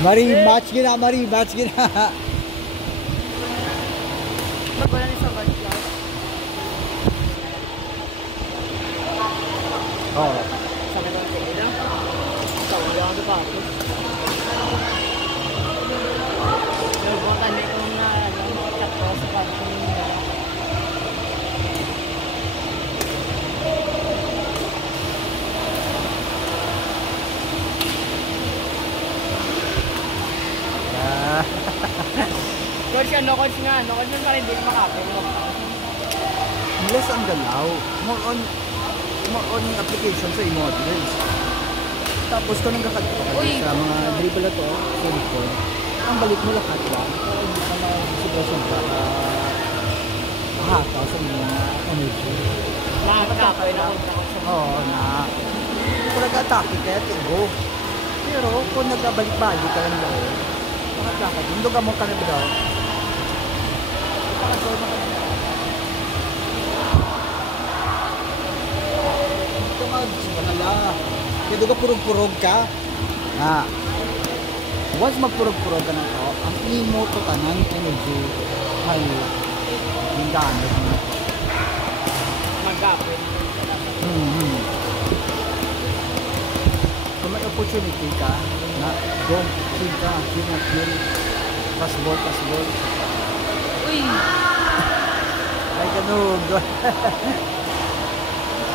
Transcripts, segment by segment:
Mari, match gina, Mari, match gina. Magwala ni sa bag class. Oo. Sa kanang tingin na. Sa ulo ako tapos. Nagbutan na itong chakto sa pagkakas nila. Coach, coach nga, coach nga rin, hindi makapin. Less ang galaw. More on application sa models. Tapos ito nang kakad ko sa mga dribble na to, silicone. Ang balik mo lahat lang. Para hindi ka na sobra-sobra mahataw sa mga energy. Nakakapoy na kontra ko siya. Oo, na. Kung nag-atake kaya go. Pero kung nagabalik-balik ka lang daw, nakakakad. Hindi ka mo ka na daw. Kaya ka purog-purog ka. Once magpurog-purog ka na to, ang imo to tanang energy ay yung gamit mo. Mag-gapin. Kung may opportunity ka na go, kill ka, kill. Pass ball. Uy! Ay, ganun.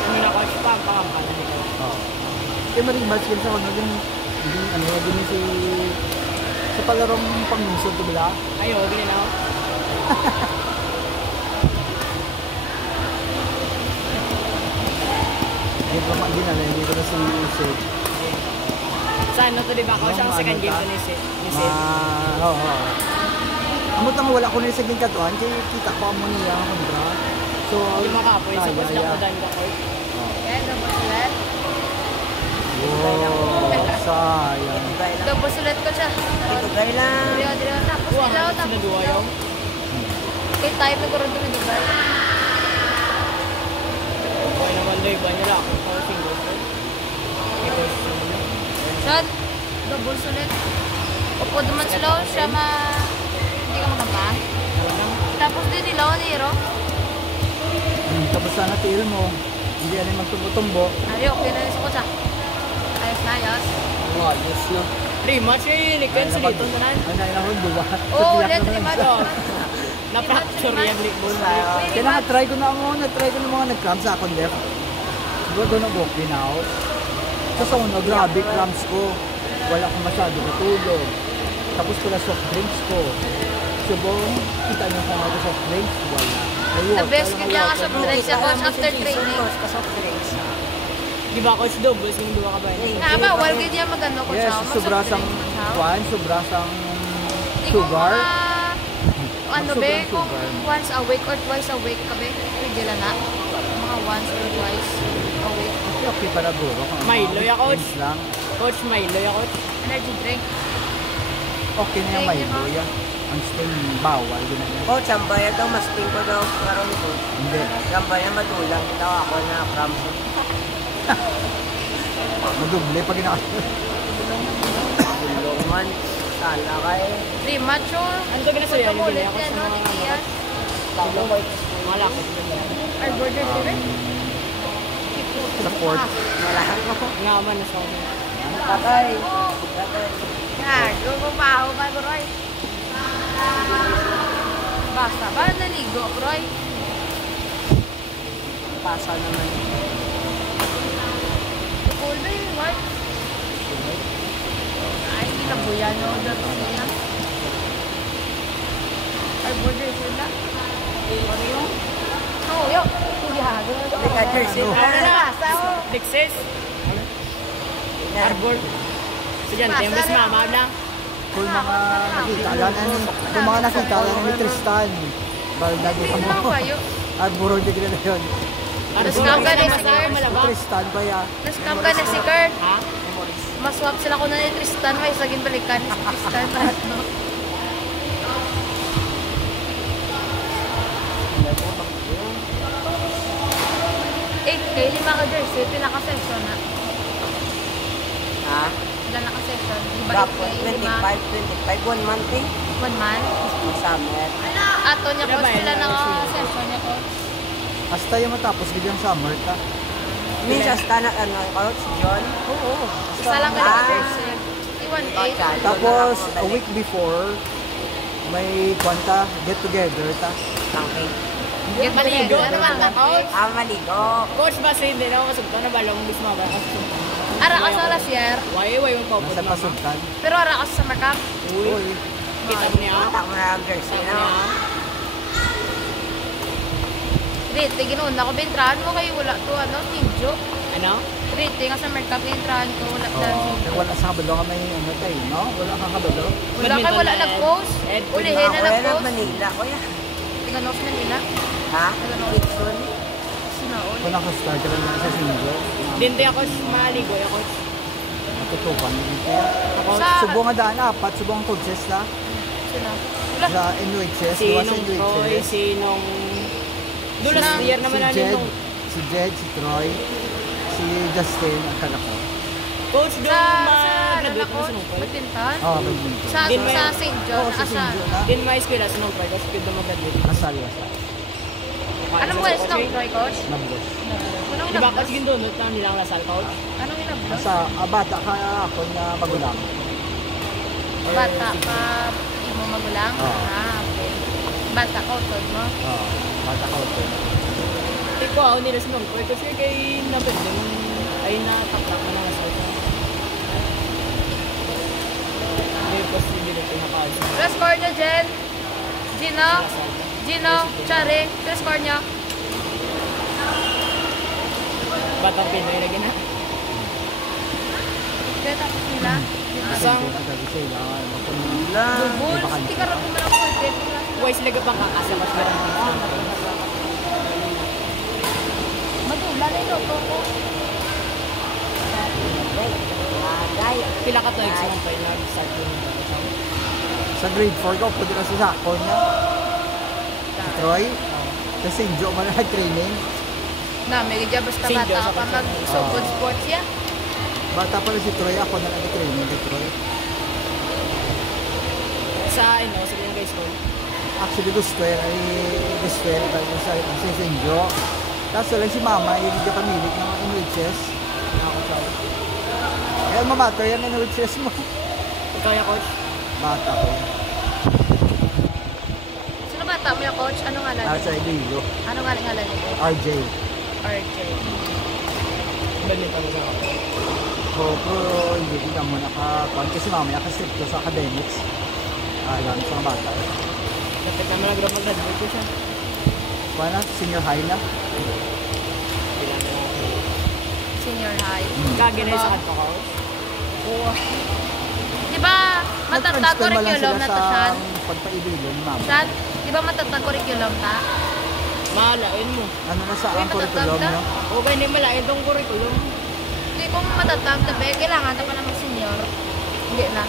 Ano na coach pa, pakampan na nila. Oo. Kaya maring match yun sa kanya din si sa palarong pangmusod ko bila. Ayo, ganyan ako. Hindi ko na si Sid. Saan na to, diba coach? Ang second game ko ni Sid. Oo. Amot nang wala ko na yung second katuan, kaya kita ko mo niya kontra. So, Hindi makapoy, suppose lang ko dan ka coach. Kaya double sulat. Wow, sayang. Double sulat ko siya. Dugay lang. Diriyo. Tapos Buwa ilaw. ka sila duwa yung. Kay time na karoon kami Dubai. Okay naman doy ba nila ako sa single shot. Shot. Double sulat. Opo duman sila. Siya hindi ka makampa. Tapos din ilaw ni Hero. Tapos sana tiil mo. Hindi yan magtumbo-tumbo. Ay, okay na sa kotsa. Ayos na, ayos. Wow, yes no. Rematch eh, likan sa dito na nan. Ano na akong duwa. Oo, ulit, rematch. Na-fracture yan, Blickball. Kaya na-try ko ng mga nag-cramp sa akong left. Siguro doon nag-walk out. Tapos ako grabe cramps ko. Wala akong masyado natulog. Tapos pala soft drinks ko. Subong, kita niyo kung ako soft drinks, wala. The best ka dyan ka soft drinks sa coach after training. Di ba coach doubles yung duwa ka ba? Bawal ka dyan magano coach. Yes, sobrasang sugar. Ano be, kung once a week or twice a week ka be, pwede lang na. Mga once or twice a week. Okay para buro. Milo ya coach. Coach, Milo ya coach. Energy drink. Okay na yung Milo ya. Ang sting bawal din na yan. Coach, ang bayad daw, mas ping ko daw. Karoon ko. Hindi. Ang bayad madulang. Daw ako na cramps. Maduble pag ginagawa. Tulungan. Sala kayo. Rematch or? Ano to ginasa yan? Yung Ulit binaya ko yan, sa no? mga Nikias. mga lakot. Our border river. Support. Nga man na sa akin. Tatay. Yan, gumabaho ka, Roy. Basta ba naligo, Roy? Pasa naman. Cool ba yung what? Ay, hindi na buya, no? Dato niya. Our border sila. Ano yung? Oo, yung. Kuya, gano'n. Teka, jersey. Ano na? Basta, oh. Dixis? Cardboard? Sige, tembes mama na. Kung mga nakita lang ni Tristan. Baldag Hindi mo. lang kayo. At buro di na yun. Nascam ka na si Kurt. Tristan pa ya. Nascam ka na si Kurt. Ha? Maswap sila ko na ni Tristan. May saging balikan ni Tristan. Kay lima ka jersey, pinaka-section na. sila naka-session. Iba Dapat 25, 25, 1 month eh. 1 month. Summer. Ato niya coach sila naka-session niya coach. Hasta yung matapos biglang summer ka. Minsan sa na ano, coach, John. Oo. Isa lang Ah. ganito. Iwan 8. Tapos, a week before, may kwanta, get together, ta. Tangking. Get Maligo together. naman na, coach. Maligo. Coach, basta hindi na ako masugto na balong bis mo ba? Ara ka sa last year. Way yung kaupod Nasa mama. pasuntan. Pero ara ka sa summer camp. Uy. Kita mo niya. Mata mo na ang girls, Kita mo no? niya. Rete, ginoon ako. Bintrahan mo kayo. Wala to, ano, Tidjo. Ano? Rete, nga summer camp. Bintrahan ko. Wala Oo. dance. Kaya wala sa kabalo ka may ano tayo, no? Wala kang kabalo. Wala kayo, wala nag-post. Ulihin na Wala na nag-post. Manila, kuya. Tiganos Manila. Ha? Tiganos. Sinaon. Kung nakastart ka lang na sa singgo, Dindi ako maligo yung coach. matutukan mo kaya. Sa- Subo nga daan, apat, subo ang coaches na. Sino? Wala. Sa NUHS, Si diba sa Nung Troy, NUHS? si Nung... Dulas Nang- year naman na Si Jed, nung... si Jed, si Troy, si Justin, ang kana ko. Coach, doon Sa, ano na ma-graduate mo coach? si Nung Troy. Badminton? Oo, badminton. Sa, Din may- sa St. John. Oo, sa Asa? Sinjo na. Din may eskwela si Nung Troy, coach, doon mag-graduate. Asal, asal. Anong wala sa Troy, coach? Nablos. Anong Di ba inablos? coach, gindunod na nilang lasal, coach? Anong inablos? Asa, bata ka ako na magulang. Bata pa, imo magulang? Oo. Ah, okay. Bata ka, utod mo? Oo, bata ka ako. Ikaw, ako nila si Nung Troy, kasi kay nabad din, ay nataktak mo na lasal siya. May possibility na kaos. Press score niyo, Jen. Gino? Gino? Charing? Press score niyo. Batang Pinoy lagi na. Kaya tapos nila. Isang Bulls, hindi ka rin pumalang pulpit. wise lega pang kakasa mas meron. Madula na yung logo ko. Pila ka to, Nung Troy, nag-start yun. Sa grade 4 ko, pwede kasi sa ako niya. Si Troy, sa Sinjo, man nag-training. Na, may gadya basta St. bata Joseph ka at mag-so-good sports ya. Bata pala si Troy, ako na nag-training kay Troy. Sa, sa Green School. Actually, gusto yan tayo sa Sinjo. Kaso lang si Mama, hindi ka pamilig ng NUHS. Nakakasal. Kaya mamatter yan NUHS mo. Ikaw yung coach? Bata ko yan. Sino bata mo yung coach? Anong ngalan? Nasa Iloilo. Anong ngalan niyo? RJ. RJ. Balita mo sa ako. Pero hindi ka mo nakakuan kasi Mama nakastrip ko sa academics. Alam sa mga bata. Kapit naman lang mag-graduate ko siya. Kuha na, senior high na. Pila na lang. Senior high. Kagi na yung sa kanto, coach. Oo. Di ba matatag Nag-transfer ba lang curriculum sila na to, sa Shan? pagpaibilo ni Mama? Shan, di ba matatag curriculum ta? Mahalain mo. Ano na sa Uy, ang curriculum matatanda. nyo? Okay, hindi malain tong curriculum. Hindi kung matatag, tabi, kailangan na pa na mag-senior. Hindi na.